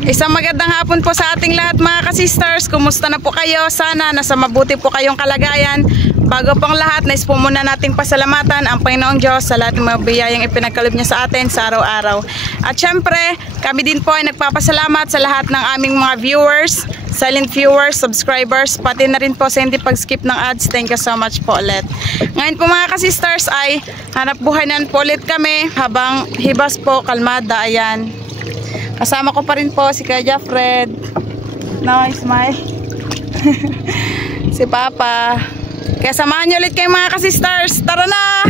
Isang magandang hapon po sa ating lahat mga ka-sisters. Kumusta na po kayo? Sana nasa mabuti po kayong kalagayan. Bago pong lahat, nais po muna nating pasalamatan ang Panginoong Diyos sa lahat ng mga biyayang ipinagkaloob niya sa atin sa araw-araw. At syempre, kami din po ay nagpapasalamat sa lahat ng aming mga viewers, silent viewers, subscribers, pati na rin po sa hindi pag-skip ng ads. Thank you so much po ulit. Ngayon po mga ka-sisters ay hanap buhay na po ulit kami habang hibas po, kalmada, ayan. Kasama ko pa rin po si Kuya Fred. No, smile. Si Papa. Kaya samahan niyo ulit kayo mga ka-sisters. Tara na!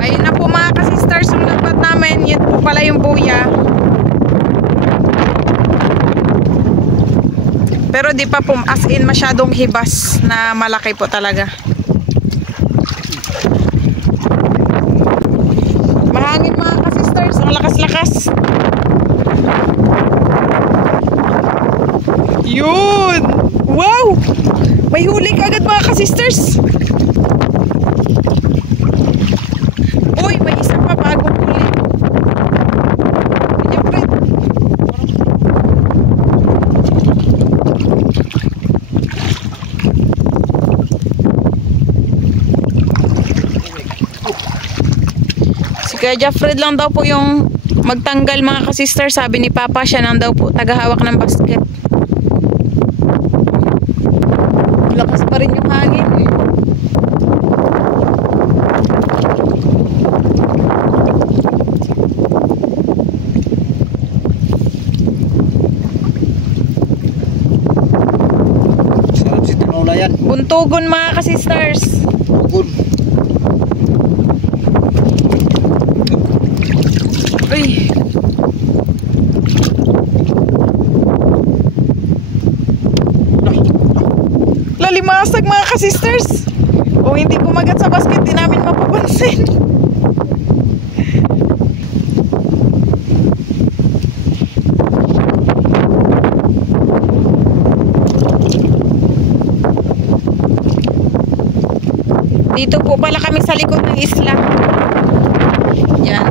Ayun na po mga ka-sisters, yung nagbat namin, yun po pala yung buya. Pero di pa po as in masyadong hibas na malaki po talaga. Mahangin mga ka-sisters, ang lakas-lakas. Yun! Wow! May huli ka agad mga ka-sisters. Uy, may isa pa bagong huli. Kuya Fred. Si Kuya Fred lang daw po yung magtanggal mga ka-sister. Sabi ni Papa, siya lang daw po tagahawak ng basket. Lakas pa rin yung hangin. Sarap si tinola yan. Buntugon mga ka-sisters. Buntugon. Uy. Lalimasag mga ka-sisters. Kung hindi kumagat sa basket, di namin mapapansin. Dito po pala kami sa likod ng isla. Yan.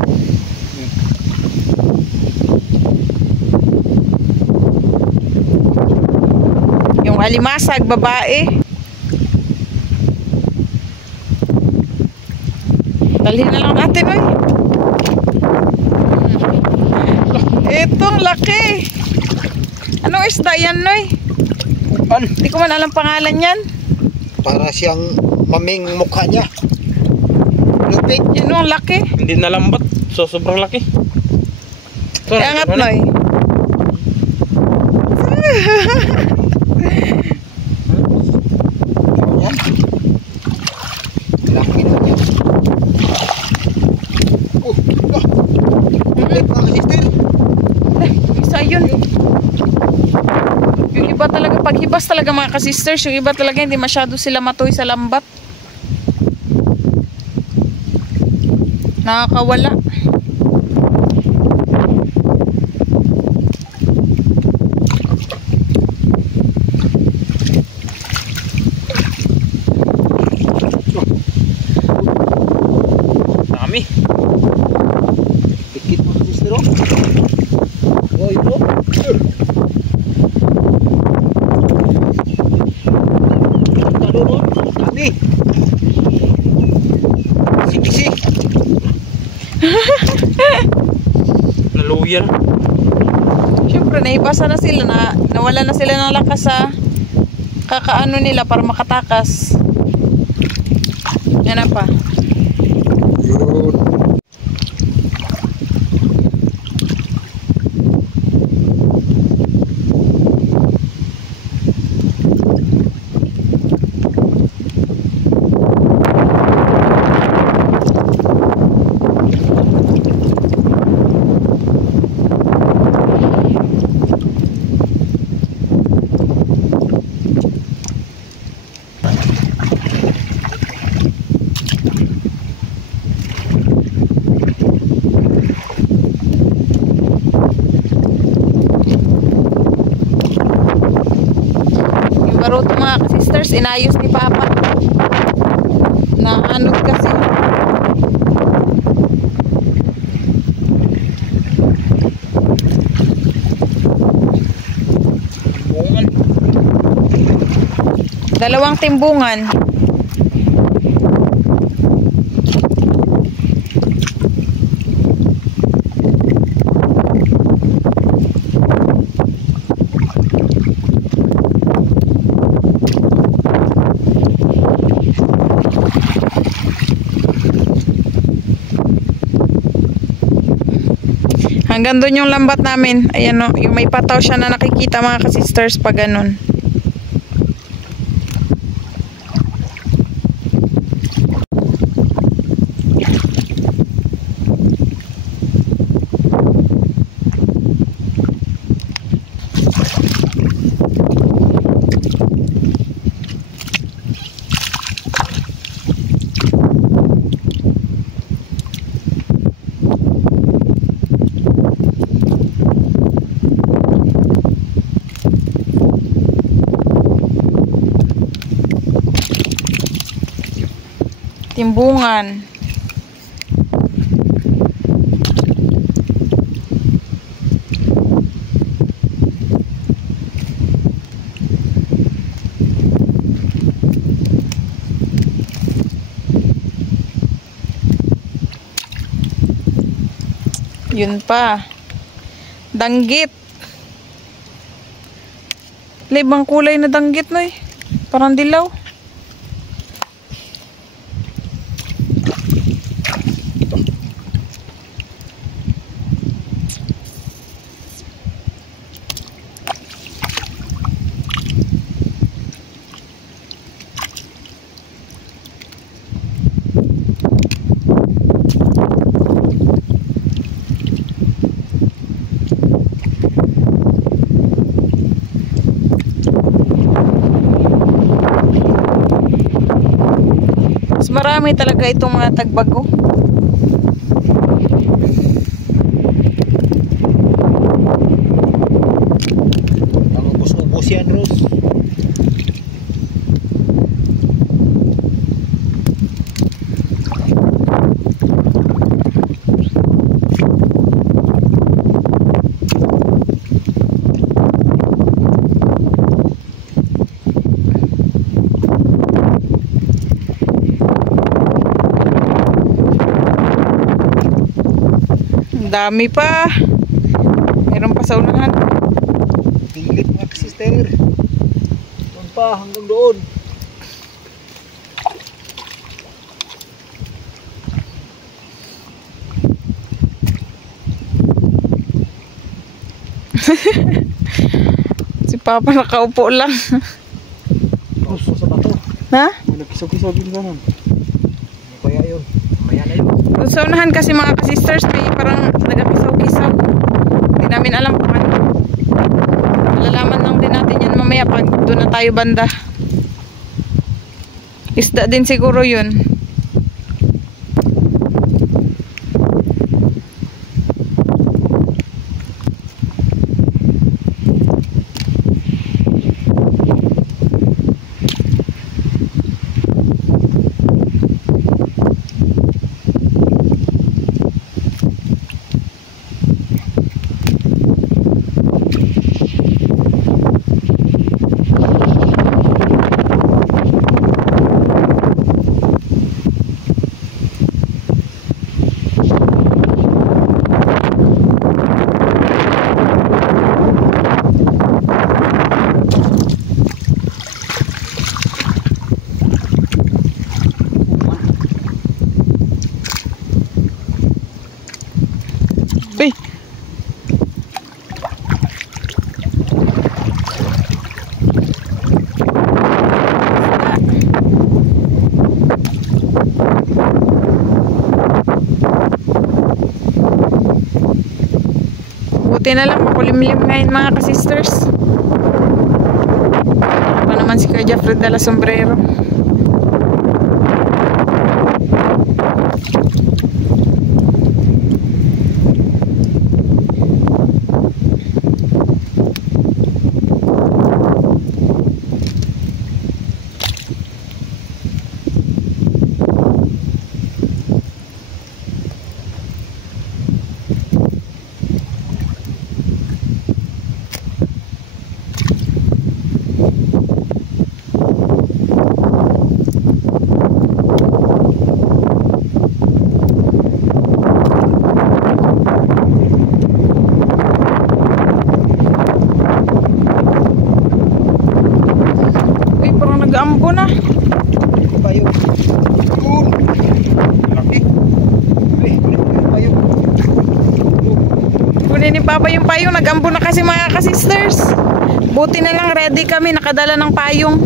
Yung alimasag, babae. Dalhin na lang natin, oy. Itong laki. Anong isda yan, oy? Hindi ko man alam pangalan yan. Para siyang maming mukha niya. Lupit. Yun ang laki. Hindi nalambat. So, sobrang laki. Kaya angat, noy. Yan. Laki na yan. Lupit mga sister. Isa yun. Yung iba talaga, paghibas talaga mga ka-sisters, yung iba talaga hindi masyado sila matuloy sa lambat. Nakakawala. Dami. Dikit mga sister. Oh, ito. Dami. Siksi. Naluya na. Siyempre, naibasa na sila, nawala na sila ng lakas sa kakaano nila para makatakas. Yan na pa. Yun. ka-sisters, inayos ni Papa. Naanod kasi. Bungan. Dalawang timbungan. Hanggang doon yung lambat namin. Ayan o, yung may pataw siya na nakikita mga ka-sisters pag ganun. Timbungan. Yun pa. Danggit. Libang kulay na danggit, Noy. Parang dilaw. Marami talaga itong mga tagbago. Ang ubos-ubos yan, Rose. Dami pa. Meron pa sa unahan. Pilit mga sister. Doon pa, hanggang doon. Si Papa nakaupo lang. Puso sa bato. Ha? May nagkisaw-kisaw din naman. Ano kaya yun? Maya na yun. Doon sa unahan kasi mga ka-sisters may parang nagakisaw-kisaw. Hindi namin alam kung ano. Malalaman lang din natin yan mamaya pag doon na tayo banda. Isda din siguro yun. Uy! Buti na lang makulimlim ngayon mga ka-sisters. Ano naman si Kuya Jeffrey dala sombrero. Payo. Yun. Laki. Payo. Kunin ni Papa yung payong. Nag-ambo na kasi mga ka-sisters. Buti na lang ready kami. Nakadala ng payong.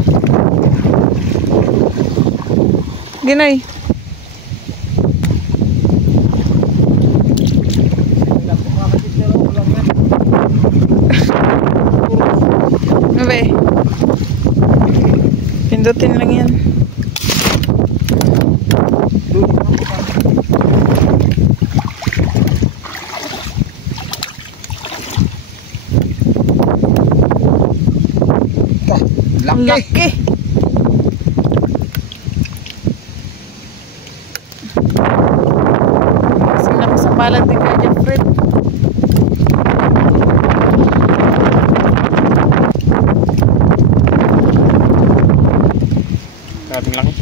Ginoy. Be. Pindutin lang yan. Laki. Laki. Kasing laki sa palad ni Kuya Jeffrey. Grabing laki.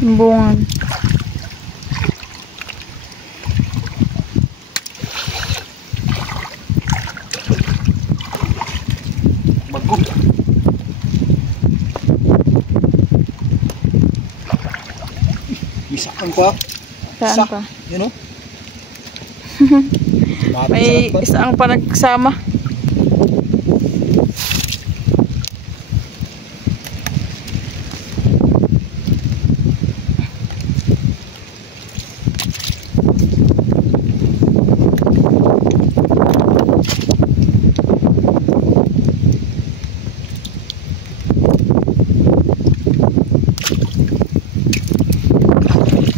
Bungan. Bago. Isaan pa. Saan pa? You know? May isang pa nagsama.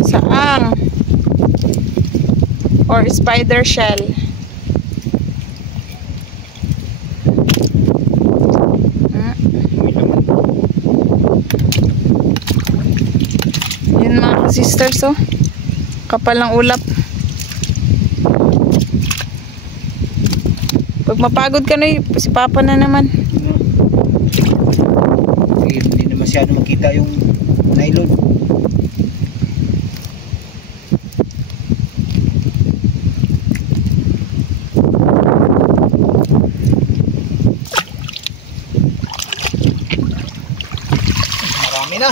Saang or spider shell. Yun mga sisters, oh. Kapal ng ulap. Pag mapagod ka na, si Papa na naman. Hindi na masyado makita yung nylon. Marami na.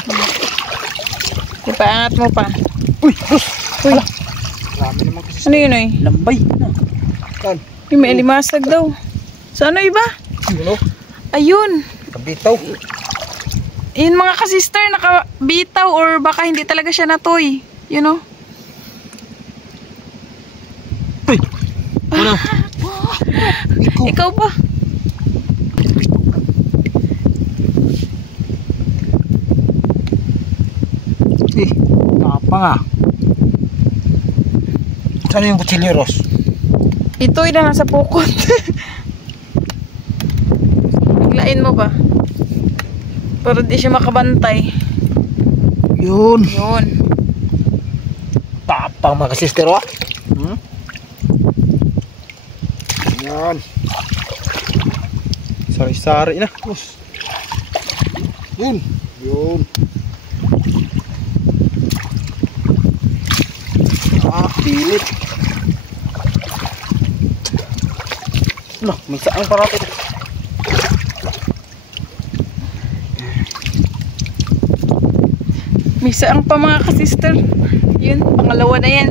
Ipaangat mo pa. Uy, boss. Uy, Marami naman kasi. ano yun, oy? Lambay na. Kan. Uy, may alimasag daw. Sa ano iba? You know? Ayun. Kabitaw. Yun mga ka-sister, nakabitaw or baka hindi talaga siya natoy. You know? Uy. Ano? Ikaw ba? Eh, apa nga? Saan yung kutsilyo, Ross? Ito'y na nasa pukot. Biglain mo ba? Para di siya makabantay. Yun. Yun. Tapang mga sister, oh. Yan. Sari-sari na. Us. Yun. Yun. Pilit. Nah, may saang parati. May saang pa mga ka-sister. Yun, pangalawa na yan.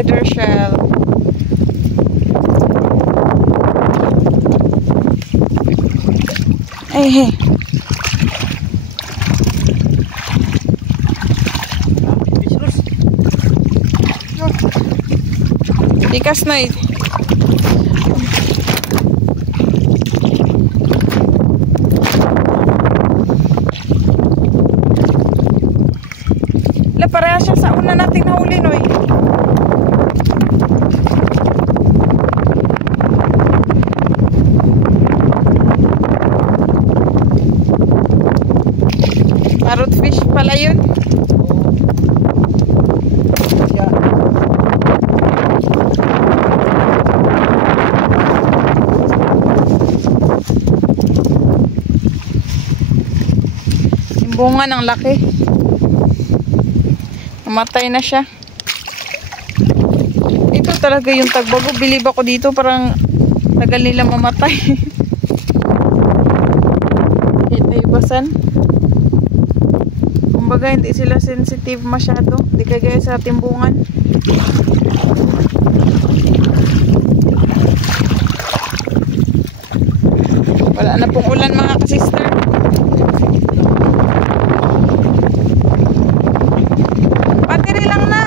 spider shell. Ay, hey. Tikas na eh. Pareha siya sa una nating nahuli, Noy. Parrot fish pala yun. Yung bunga ng laki. Namatay na siya. Ito talaga yung tagbago. Bilib ako dito. Parang tagal nila mamatay. Ito yung basan. Kumbaga hindi sila sensitive masyado. Hindi kagaya sa timbungan. Wala na pong ulan mga kasister. Battery lang na.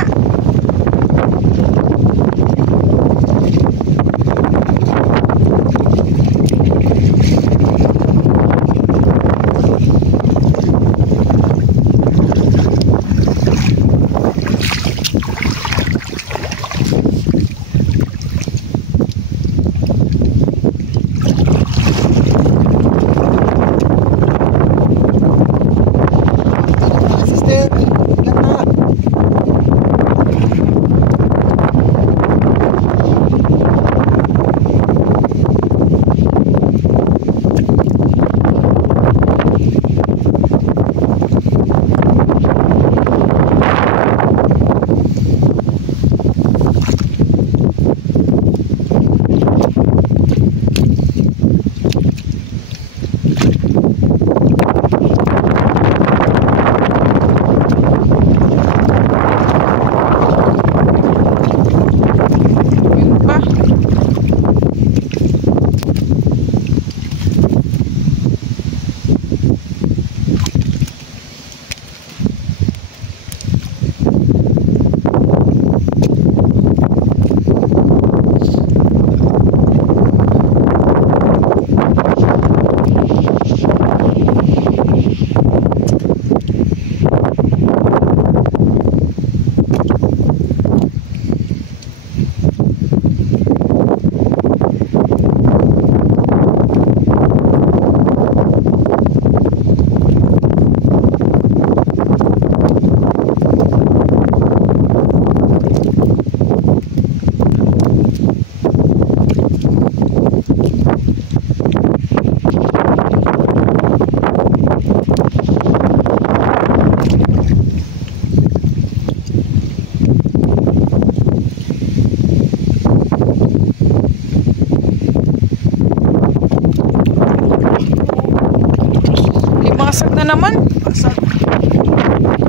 Basag na naman. Basag.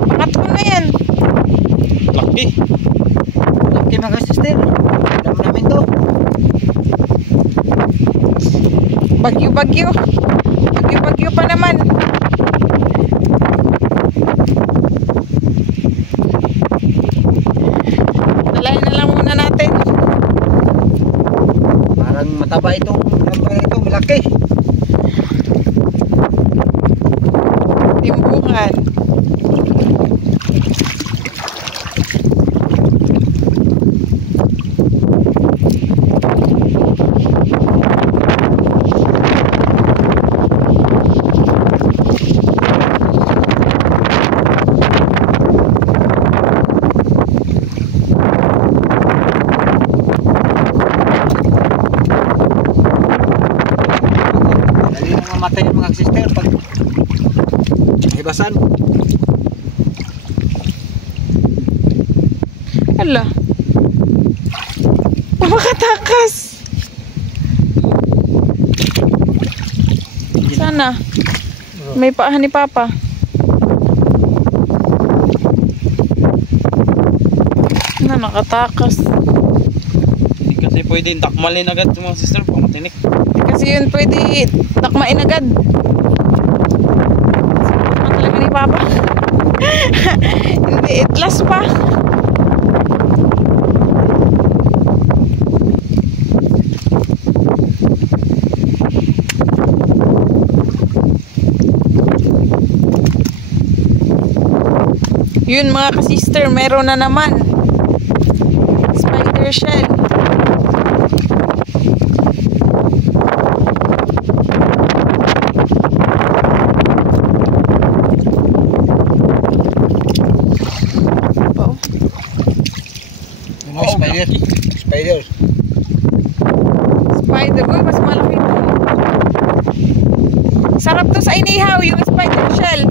Pangatlo na yan. Laki. Laki mga sister. Alam namin to. Bagyo-bagyo. Bagyo-bagyo pa naman. Dalayan na lang muna natin. Parang mataba ito. Ito malaki. Timbungan. Dali na mamatay yung mga sister pag hibasan. Ala. Makatakas. Sana. May paahan ni Papa. Na nakatakas. Kasi pwede takmalin agad yung mga sister, pang matinik. Kasi yun pwede takmain agad. Ano talaga ni Papa? Hindi, itlas pa. Yun mga ka-sister, meron na naman. Spider shell. Spider. Spider. Spider. Uy, mas malaki ito. Sarap to sa inihaw, yung spider shell.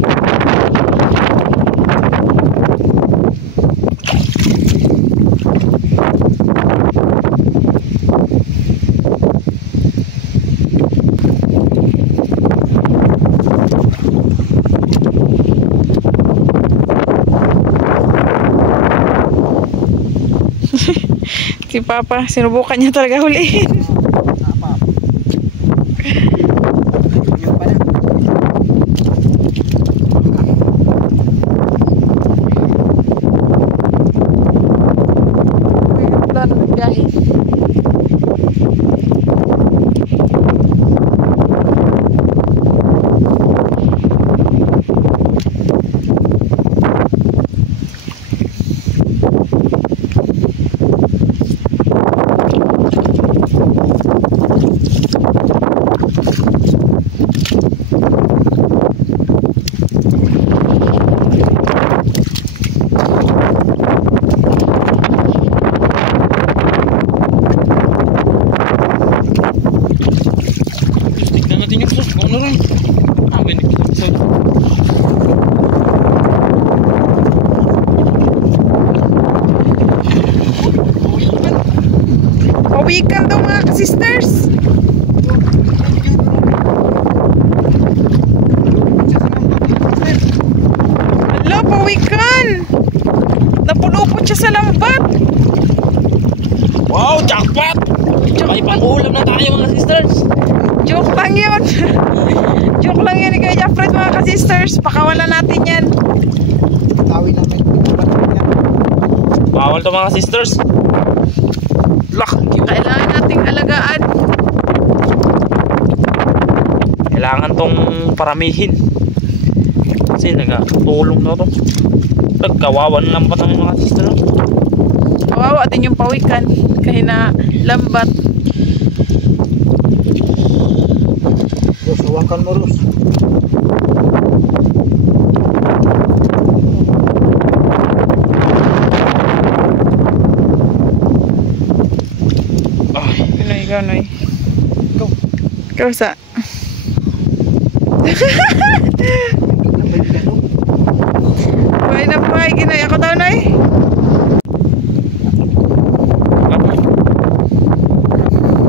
Si Papa, sinubukan niya talaga huliin. Apa? Yung pala. Wala na nagbiyahe. Tignan natin yung sus, kung ano rin. May nagkakasal. Pawikan daw mga ka-sisters. Hala, pawikan. Napulupot siya sa lambat. Wow, jackpot! May pang-ulam na tayo mga sisters. Joke lang yun. Joke lang yun ni Kuya Jeffred mga ka-sisters. Pakawalan natin yan. Tawin namin. Bawal to mga sisters. Lak! Kailangan nating alagaan. Kailangan tong paramihin. Kasi nagtulong na to. Nagkawawan lang pa ng mga sister. Kawawa din yung pawikan. Kahina lambat. Ros, hawakan mo, Ros. Ay, Noy. Ikaw. Ikaw sa... Buhay na buhay, Ginoy. Ako daw, Noy.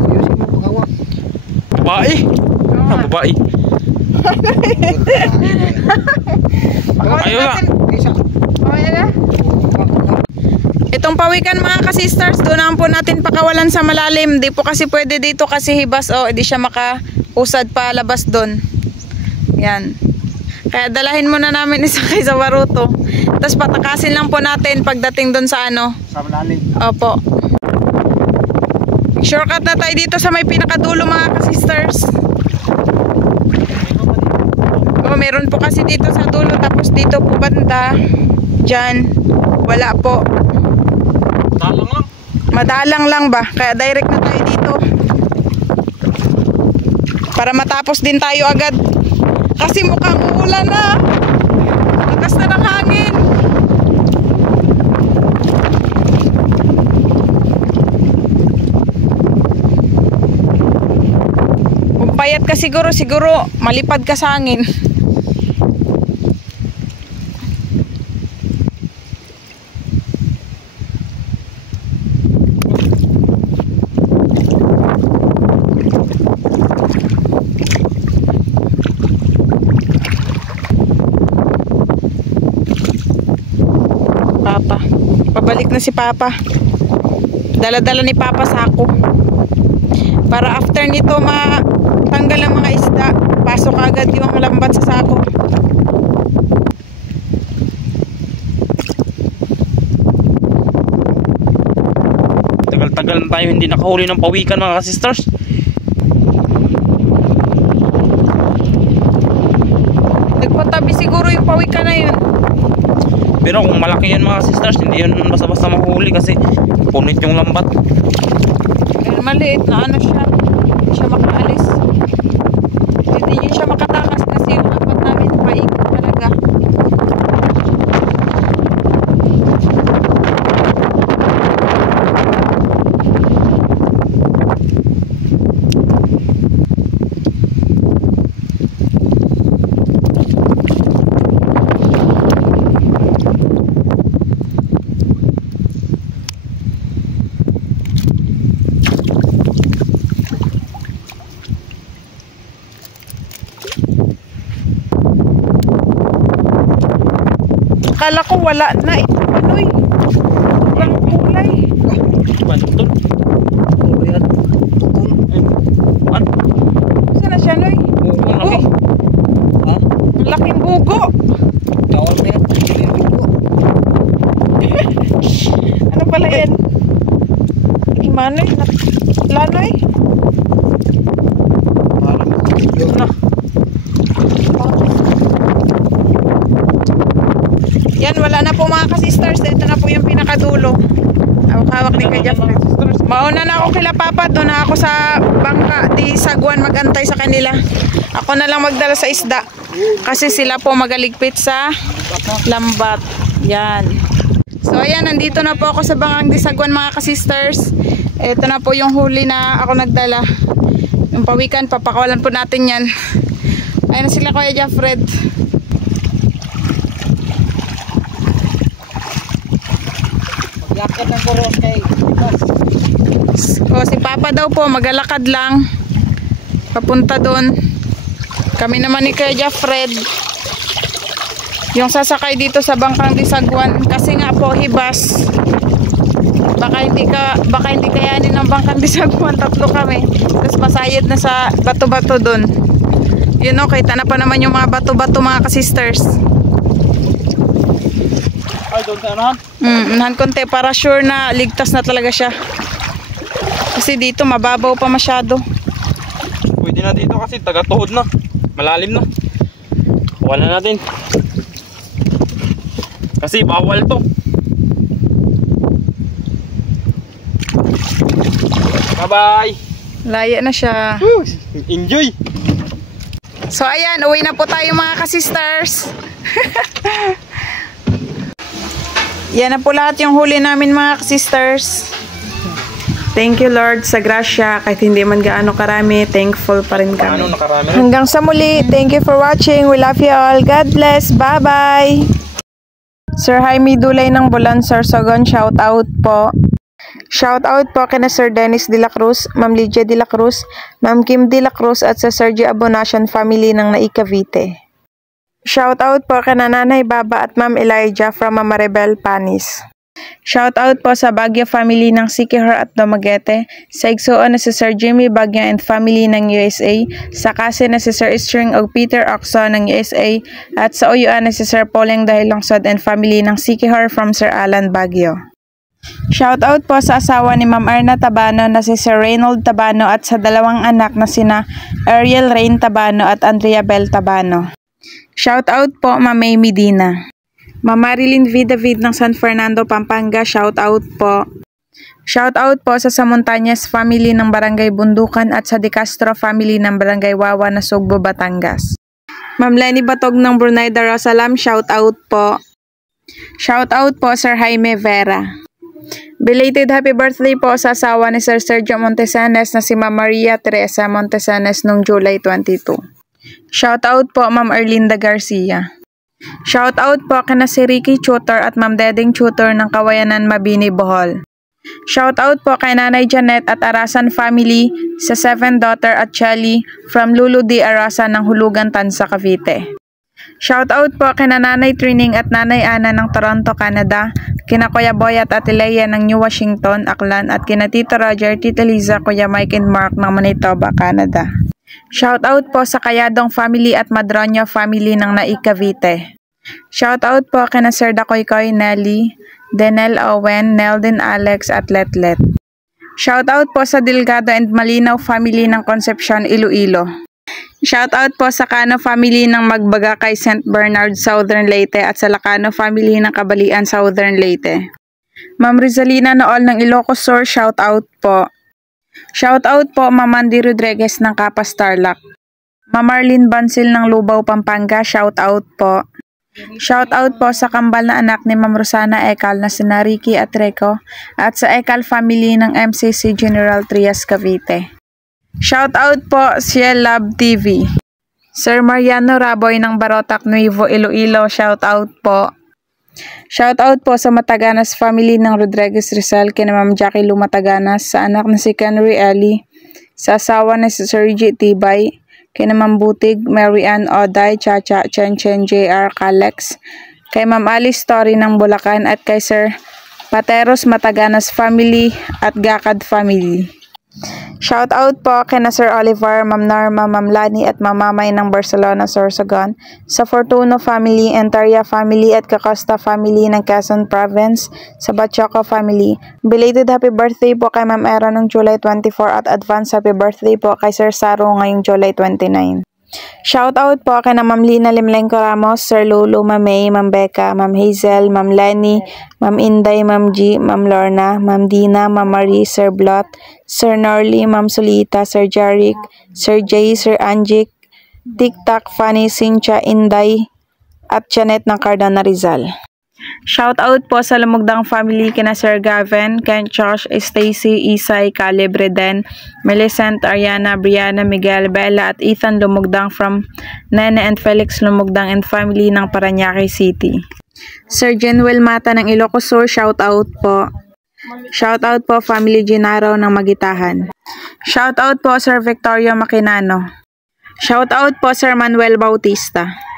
Ayusin mo pagawak. babae. Ah, babae. Ayaw na. Isa. Okay na. Itong pawikan mga ka-sisters, doon naman po natin pakawalan sa malalim. Di po kasi pwede dito kasi hibas o hindi siya makausad pa labas doon. Yan. Kaya dalahin muna namin isa kay sa baruto. Tapos patakasin lang po natin pagdating doon sa ano. Sa malalim. Opo. Shortcut na tayo dito sa may pinakadulo mga ka-sisters. Oh, meron po kasi dito sa dulo tapos dito po banda. Diyan. Wala po. Talang lang. Madalang lang ba? Kaya direct na tayo dito. Para matapos din tayo agad. Kasi mukhang uulan na. Lakas na ng hangin. Kung payat ka siguro malipad ka sa hangin. Papa. Pabalik na si Papa. Dala-dala ni Papa sako. Para after nito matanggal ang mga isda, pasok agad yung lambat sa sako. Tagal-tagal na tayo hindi nakahuli ng pawikan mga ka-sisters. Nagpatabi siguro yung pawikan na yun. Pero kung malaki yan mga sisters, hindi yun basta-basta mahuli kasi punit yung lambat. Pero maliit na ano siya. Hindi siya makaalis. Hindi siya makatakas kasi yung lambat namin paikot talaga. Akala ko wala na ito panoy. Ang kulay. Pantol. Ano yan? Ano? Saan na siya noy? Bugo na Bugo. Ha? Ang laking bugo. Tawal na yan. Hindi ko. Ano pala yan? Imanoy. Lanoy. Parang Yun na. Yan, wala na po mga ka-sisters. Ito na po yung pinakadulo. Hawak ni Kaya Jeff. Mauna na ako kila Papa. Doon na ako sa bangka. Di sagwan magantay sa kanila. Ako na lang magdala sa isda. Kasi sila po magaligpit sa lambat. Yan. So ayan, nandito na po ako sa bangkang di sagwan mga ka-sisters. Ito na po yung huli na ako nagdala. Yung pawikan, papakawalan po natin yan. Ayan na sila Kuya Jeffred. yakat ng koron kay Bas. O si Papa daw po magalakad lang papunta doon. Kami naman ni Kuya Jeffred yung sasakay dito sa bangkang Disagwan kasi nga po hibas. Baka hindi kayanin ng bangkang Disagwan, tatlo kami. Tapos pasayad na sa bato-bato doon. Yun o, kita na pa naman yung mga bato-bato mga ka-sisters. Ay, doon sa anahan. Unahan konti para sure na ligtas na talaga siya. Kasi dito mababaw pa masyado. Pwede na dito kasi taga-tuhod na. Malalim na. Kuha na natin. Kasi bawal to. Bye-bye. Laya na siya. Enjoy. So ayan, uwi na po tayo mga ka-sisters. Yan na po lahat yung huli namin mga ka-sisters. Thank you Lord sa grasya. Kahit hindi man gaano karami, thankful pa rin Paano kami. nakarami na? Hanggang sa muli, thank you for watching. We love you all. God bless. Bye-bye. Sir Jaime Dulay ng Bulan, Sorsogon, shout out po. Shout out po kina Sir Dennis de la Cruz, Ma'am Lydia de la Cruz, Ma'am Kim de la Cruz at sa Sergio Abonacion family ng Nai Cavite. Shout out po kina Nanay Baba at Ma'am Elijah from Maribel, Panis. Shout out po sa Baguio family ng Siquijor at Dumaguete, sa Igsuon na si Sir Jimmy Bagyo and family ng USA, sa Kasi na si Sir String o Peter Oxo ng USA, at sa Uyuan na si Sir Poleng Dahilongsod and family ng Siquijor from Sir Alan Bagyo. Shout out po sa asawa ni Ma'am Erna Tabano na si Sir Reynold Tabano at sa dalawang anak na sina Ariel Rain Tabano at Andrea Bel Tabano. Shout out po Ma'am May Medina. Ma'am Marilyn V. David ng San Fernando, Pampanga, shout out po. Shout out po sa Samontañas family ng Barangay Bundukan at sa De Castro family ng Barangay Wawa na Sugbo, Batangas. Ma'am Lenny Batog ng Brunei Darussalam, shout out po. Shout out po Sir Jaime Vera. Belated happy birthday po sa asawa ni Sir Sergio Montesanes na si Ma'am Maria Teresa Montesanes noong July 22. Shout out po Ma'am Erlinda Garcia. Shout out po kina si Ricky Tutor at Ma'am Deding Tutor ng Kawayanan, Mabini, Bohol. Shout out po kay Nanay Janet at Arasan family sa 7 daughter at Chelly from Lulu D. Arasan ng Hulugan, Tansa, Cavite. Shout out po kay Nanay Trining at Nanay Ana ng Toronto, Canada, kina Kuya Boy at Ate Leia ng New Washington, Aklan, at kina Tito Roger, Tita Liza, Kuya Mike and Mark ng Manitoba, Canada. Shoutout po sa Kayadong family at Madroño family ng Naik, Cavite. Shoutout po kina Sir Dakoy-Koy, Nelly, Denel Owen, Neldin Alex at Letlet. Shoutout po sa Delgado and Malinaw family ng Concepcion, Iloilo. Shoutout po sa Cano family ng Magbagakay, St. Bernard, Southern Leyte at sa Lacano family ng Kabalian, Southern Leyte. Ma'am Rizalina Nool ng Ilocos Sur, shoutout po. Shoutout po Ma'am Mandy Rodriguez ng Kapas Tarlac. Ma'am Marlene Bansil ng Lubao, Pampanga, shoutout po. Shoutout po sa kambal na anak ni Ma'am Rosana Ekal na sina Ricky at Reco at sa Ekal family ng MCC General Trias, Cavite. Shoutout po Ciel Love TV. Sir Mariano Raboy ng Barotac, Nuevo, Iloilo, shoutout po. Shoutout po sa Mataganas family ng Rodriguez Rizal kina Ma'am Jackie Lu Mataganas, sa anak na si Kenry Eli, sa asawa na si Sir G. Tibay, kina Ma'am Butig, Mary Ann Oday, Chacha, Chen Chen, JR, Calex, kay Ma'am Alice Story ng Bulacan at kay Sir Pateros Mataganas family at Gakad family. Shoutout po kina Sir Oliver, Ma'am Norma, Ma'am Lani at Ma'am Mamay ng Barcelona, Sorsogon, sa Fortuno family, Entaria family at Cacosta family ng Quezon Province, sa Bachoco family. Belated happy birthday po kay Ma'am Era ng July 24 at advance happy birthday po kay Sir Saro ngayong July 29. Shoutout po kay na Ma'am Lina Limlengco Ramos, Sir Lulu, Ma'am May, Ma'am Becca, Ma'am Hazel, Ma'am Lenny, Ma'am Inday, Ma'am G, Ma'am Lorna, Ma'am Dina, Ma'am Marie, Sir Blot, Sir Norly, Ma'am Solita, Sir Jaric, Sir Jay, Sir Anjik, TikTok, Fanny, Cynthia, Inday, at Janet ng Cardona, Rizal. Shoutout po sa Lumugdang family kina Sir Gavin, Ken, Josh, Stacy, Isay, Caleb, Reden, Millicent, Ariana, Brianna, Miguel, Bella at Ethan Lumugdang from Nene and Felix Lumugdang and family ng Parañaque City. Sir Jenwell Mata ng Ilocos Sur, shoutout po. Shoutout po family Gennaro ng Magitahan. Shoutout po Sir Victorio Maquinano. Shoutout po Sir Manuel Bautista.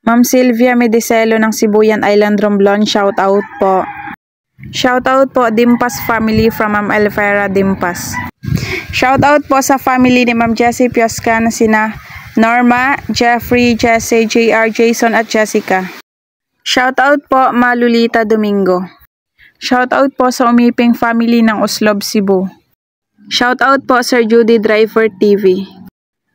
Ma'am Sylvia Medicelo ng Sibuyan Island, Romblon, shoutout po. Shoutout po Dimpas family from Ma'am Elvera Dimpas. Shoutout po sa family ni Ma'am Jessie Piosca na sina Norma, Jeffrey, Jesse, JR, Jason at Jessica. Shoutout po Malulita Domingo. Shoutout po sa Umiping family ng Oslob, Cebu. Shoutout po Sir Judy Driver TV.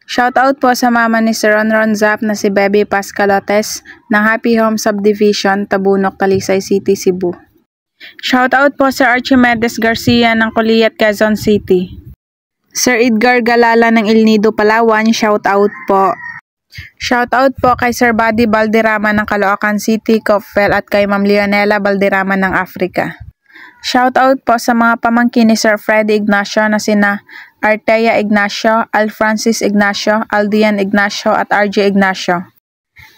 Shoutout po sa mama ni Sir Ron Zap na si Bebe Pascalotes ng Happy Home Subdivision, Tabunok, Talisay City, Cebu. Shoutout po Sir Archimedes Garcia ng Coliyat, Quezon City. Sir Edgar Galala ng El Nido, Palawan, shoutout po. Shoutout po kay Sir Buddy Balderrama ng Caloocan City, Coppel at kay Ma'am Leonela Balderrama ng Africa. Shoutout po sa mga pamangkin ni Sir Freddy Ignacio na sina Artea Ignacio, Al Francis Ignacio, Aldian Ignacio at RJ Ignacio.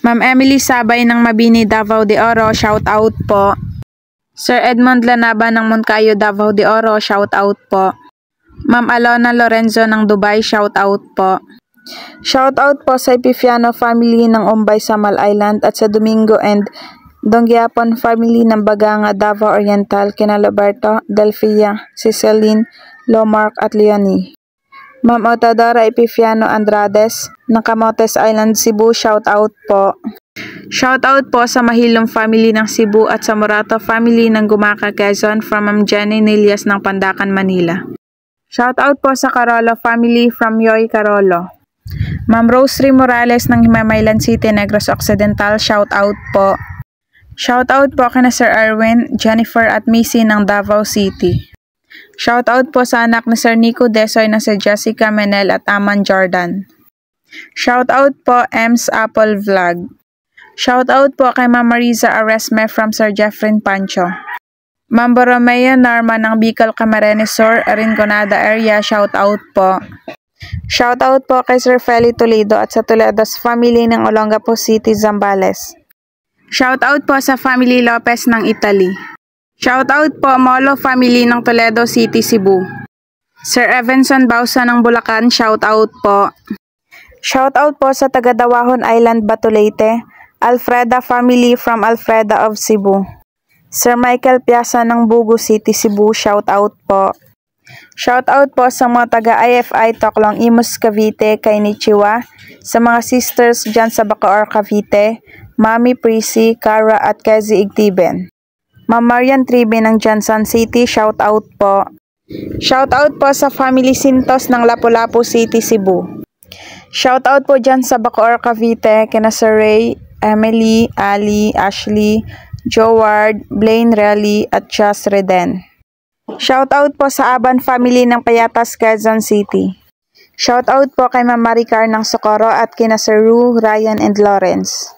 Ma'am Emily Sabay ng Mabini, Davao de Oro, shoutout po. Sir Edmond Lanaba ng Moncayo, Davao de Oro, shoutout po. Ma'am Alona Lorenzo ng Dubai, shoutout po. Shoutout po sa Epifiano family ng Umbay, Samal Island at sa Domingo and Donggiapon family ng Baganga, Davao Oriental, kina Roberto, Delphia, Ceceline, Lomark at Leonie. Ma'am Otadora Epifiano Andrades ng Camotes Island, Cebu, shoutout po. Shoutout po sa Mahilong family ng Cebu at sa Morato family ng Gumaca, Quezon from Ma'am Jenny Nilias ng Pandacan, Manila. Shoutout po sa Carolo family from Yoy Carolo. Ma'am Rosary Morales ng Himamaylan City, Negros Occidental, shoutout po. Shoutout po kina Sir Erwin, Jennifer at Missy ng Davao City. Shoutout po sa anak ni Sir Nico Desoy na si Jessica Menel at Aman Jordan. Shoutout po Ems Apple Vlog. Shoutout po kay Ma'am Mariza Aresme from Sir Jeffrin Pancho. Ma'am Borromeo Norma ng Bicol Camarines Sur, Rinconada area, shoutout po. Shoutout po kay Sir Feli Toledo at sa Toledo's family ng Olongapo City, Zambales. Shoutout po sa family Lopez ng Italy. Shoutout po Molo family ng Toledo City, Cebu. Sir Evanson Bausa ng Bulacan, shoutout po. Shoutout po sa Tagadawahon Island, Batulete, Alfreda family from Alfreda of Cebu. Sir Michael Piazza ng Bugo City, Cebu, shout out po. Shout out po sa mga taga IFI Toclong, Imus, Cavite, kay Nichiwa, sa mga sisters dyan sa Bacoor, Cavite, Mami Prissy, Cara at Kezi Igtiben. Ma'am Marian Tribe ng Jansan City, shout out po. Shout out po sa Family Sintos ng Lapu-Lapu City, Cebu. Shout out po dyan sa Bacoor, Cavite, kina Sir Ray, Emily, Ali, Ashley, Joward, Blaine Rally at Chas Reden. Shout out po sa Aban family ng Payatas, Quezon City. Shout out po kay Ma'am Maricar ng Socorro at kina Sir Ru, Ryan and Lawrence.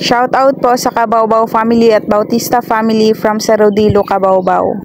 Shout out po sa Cabaubaw family at Bautista family from Cerro Dilo, Cabaubaw.